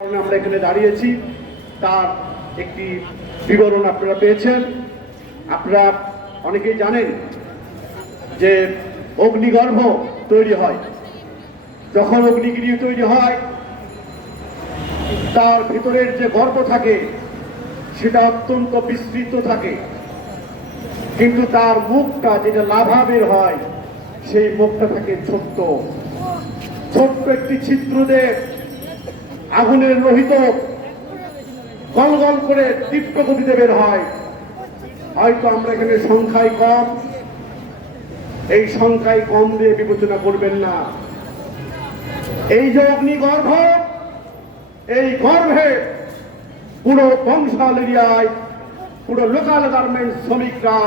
আমরা এখানে দাঁড়িয়েছি, তার একটি বিবরণ আপনারা পেয়েছেন। আপনারা অনেকেই জানেন যে অগ্নিগর্ভ তৈরি হয়। যখন অগ্নিগিরি তৈরি হয়, তার ভিতরের যে গর্ভ থাকে, সেটা অত্যন্ত বিস্তৃত থাকে। কিন্তু তার মুখটা যেটা লাভা বের হয়, সেই মুখটা থাকে ছোট্ট। ছোট্ট একটি ছিদ্র আগুনের লোহিত গল গল করে তীব্র গতিতে বের হয়। হয়তো আমরা এখানে সংখ্যায় কম। এই সংখ্যায় কম দিয়ে বিবেচনা করবেন না। এই যে অগ্নিগর্ভ, এই গর্ভে পুরো বংশাল এরিয়ায়, পুরো লোকাল গার্মেন্ট শ্রমিকরা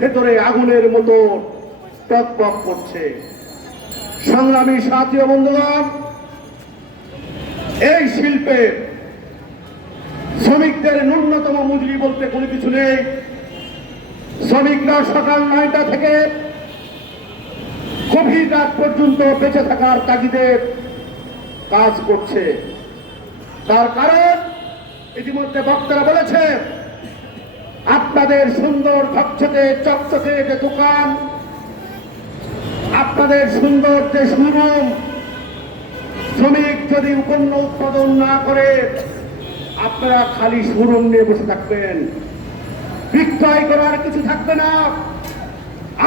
ভেতরে আগুনের মতো টকবক করছে। সংগ্রামী সাথী বন্ধুগণ এই শিল্পে শ্রমিকদের ন্যূনতম মজুরি বলতে কোনো কিছু নেই। শ্রমিকরা সকাল নয়টা থেকে গভীর রাত পর্যন্ত বেঁচে থাকার তাগিদে কাজ করছে। তার কারণ ইতিমধ্যে বক্তারা বলেছে আপনাদের সুন্দর ঝকঝকে চকচকে যে দোকান, আপনাদের সুন্দর যে শোরুম শ্রমিক যদি পণ্য উৎপাদন না করে, আপনারা খালি শোরুম নিয়ে বসে থাকবেন। বিক্রয় করার কিছু থাকবে না।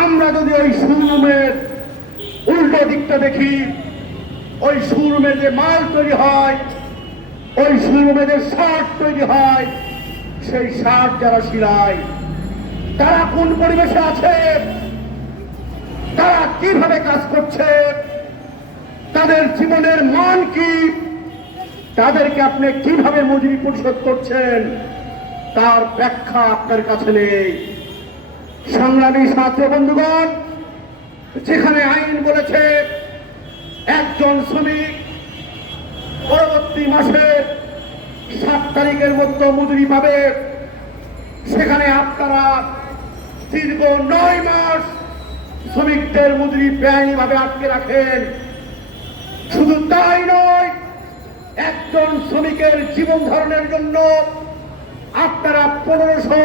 আমরা যদি ওই শোরুমের উল্টো দিকটা দেখি, ওই শোরুমে যে মাল তৈরি হয়, ওই শোরুমে যে শার্ট তৈরি হয়, সেই শার্ট যারা সিলাই তারা কোন পরিবেশে আছে? তারা কীভাবে কাজ করছে? তাদের জীবনের মান কি? তাদেরকে আপনি কীভাবে মজুরি পরিশোধ করছেন? তার ব্যাখ্যা আপনার কাছে নেই। সংগ্রামী ছাত্র বন্ধুগণ, যেখানে আইন বলেছে, একজন শ্রমিক পরবর্তী মাসে সাত তারিখের মধ্যে মজুরি পাবে। সেখানে আপনারা দীর্ঘ নয় মাস শ্রমিকদের মজুরি বেআইনিভাবে আটকে রাখেন। শুধু তাই নয়, একজন শ্রমিকের জীবন ধারণের জন্য আপনারা পনেরোশো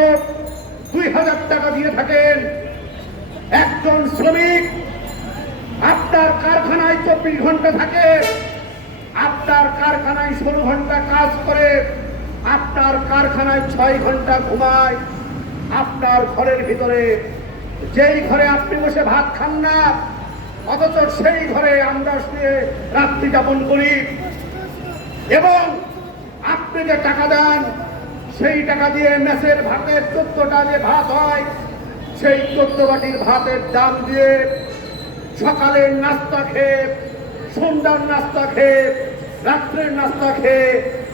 দুই হাজার টাকা দিয়ে থাকেন। একজন শ্রমিক আপনার কারখানায় চব্বিশ ঘণ্টা থাকে, আপনার কারখানায় ষোলো ঘণ্টা কাজ করে, আপনার কারখানায় ছয় ঘণ্টা ঘুমায়, আপনার ঘরের ভিতরে যেই ঘরে আপনি বসে ভাত খান না অথচ সেই ঘরে আমরা শুয়ে রাত্রি যাপন করি। এবং আপনি যে টাকা দেন, সেই টাকা দিয়ে মেসের ভাতের চোদ্দটা যে ভাত হয়, সেই চোদ্দ বাটির ভাতের দাম দিয়ে সকালের নাস্তা খেয়ে, সন্ধ্যার নাস্তা খেয়ে, রাত্রের নাস্তা খেয়ে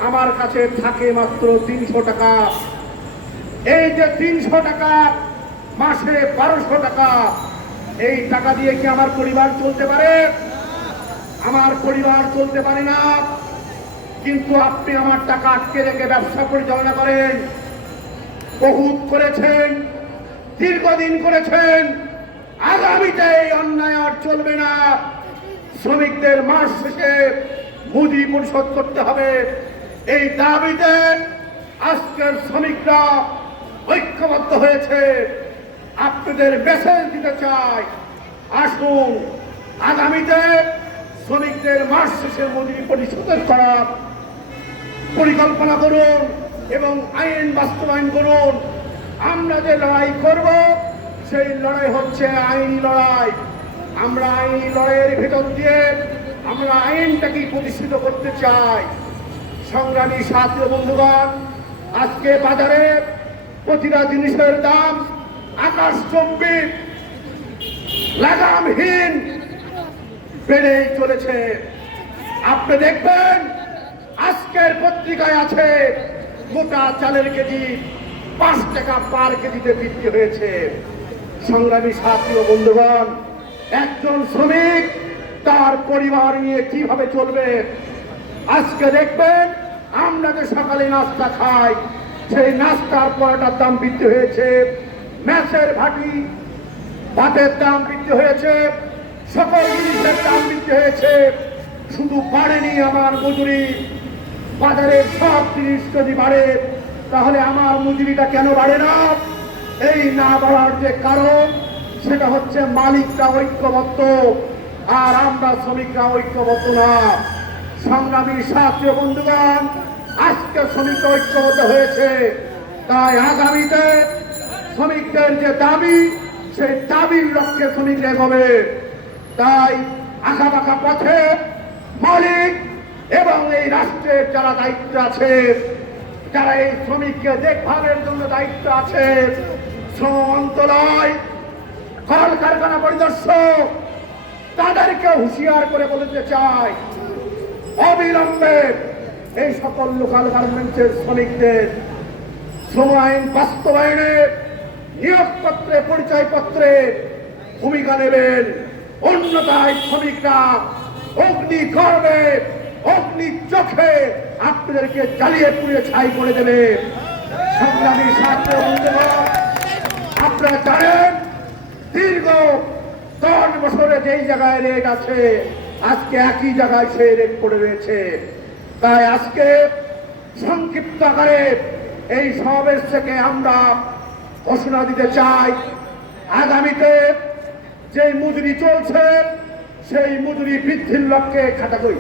আমার কাছে থাকে মাত্র তিনশো টাকা। এই যে তিনশো টাকা, মাসে বারোশো টাকা এই টাকা দিয়ে কি আমার পরিবার চলতে পারে? আমার পরিবার চলতে পারে না। কিন্তু আপনি আমার টাকা আটকে রেখে ব্যবসা পরিচালনা করেন। বহুত করেছেন, দীর্ঘদিন করেছেন। আগামীতে এই অন্যায় আর চলবে না। শ্রমিকদের মাস শেষে মজুরি পরিশোধ করতে হবে। এই দাবিতে আজকের শ্রমিকরা ঐক্যবদ্ধ হয়েছে। আপনাদের মেসেজ দিতে চাই। আসুন, আগামীতে শ্রমিকদের মাস শেষে মজুরি পরিশোধের করার পরিকল্পনা করুন এবং আইন বাস্তবায়ন করুন। আমরা যে লড়াই করব, সেই লড়াই হচ্ছে আইনি লড়াই। আমরা আইনি লড়াইয়ের ভেতর দিয়ে আমরা আইনটাকে প্রতিষ্ঠিত করতে চাই। সংগ্রামী সাথী বন্ধুগণ, আজকে বাজারে প্রতিটা জিনিসের দাম আকাশ চম্বি লাগামহীন বেড়েই চলেছে। আপনি দেখবেন, আজকের পত্রিকায় আছে, মোটা চালের কেজি, পাঁচ টাকা পার কেজিতে বিক্রি হয়েছে। সংগ্রামী সাথী ও বন্ধুগণ, একজন শ্রমিক তার পরিবার নিয়ে কীভাবে চলবে? আজকে দেখবেন, আমরা যে সকালে নাস্তা খাই, সেই নাস্তার পরোটার দাম বৃদ্ধি হয়েছে। ম্যাচের ভাটি ভাতের দাম বৃদ্ধি হয়েছে, সকল জিনিসের দাম বৃদ্ধি হয়েছে। শুধু বাড়েনি আমার মজুরি। বাজারের সব জিনিস যদি বাড়ে, তাহলে আমার মজুরিটা কেন বাড়ে না? এই না বাড়ার যে কারণ, সেটা হচ্ছে মালিকরা ঐক্যবদ্ধ, আর আমরা শ্রমিকরা ঐক্যবদ্ধ না। সংগ্রামী ও বন্ধুগণ, আজকে শ্রমিক ঐক্যবদ্ধ হয়েছে। তাই আগামীতে শ্রমিকদের যে দাবি, সেই দাবির লক্ষ্যে শ্রমিকরা এগোবে। তাই আঁকা বাঁকা পথে মালিক এবং এই রাষ্ট্রের যারা দায়িত্ব আছে, যারা এই শ্রমিককে দেখভালের জন্য দায়িত্ব আছে, শ্রম মন্ত্রণালয় কল কারখানা পরিদর্শক, তাদেরকে হুঁশিয়ার করে বলতে চাই, অবিলম্বে এই সকল লোকাল গার্মেন্টসের শ্রমিকদের শ্রম আইন বাস্তবায়নে নিয়োগপত্রে, পরিচয়পত্রে ভূমিকা নেবেন। অন্যতায় শ্রমিকরা অগ্নি গর্বে, অগ্নি চোখে আপনাদেরকে জ্বালিয়ে পুড়িয়ে ছাই করে দেবে। সংগ্রামী আপনারা জানেন, দীর্ঘ দশ বছরে যেই জায়গায় রেট আছে, আজকে একই জায়গায় সেই রেট পড়ে রয়েছে। তাই আজকে সংক্ষিপ্ত আকারে এই সমাবেশ থেকে আমরা ঘোষণা দিতে চাই। আগামীতে যে মজুরি চলছে সেই মজুরি বৃদ্ধির লক্ষ্যে খাটাকই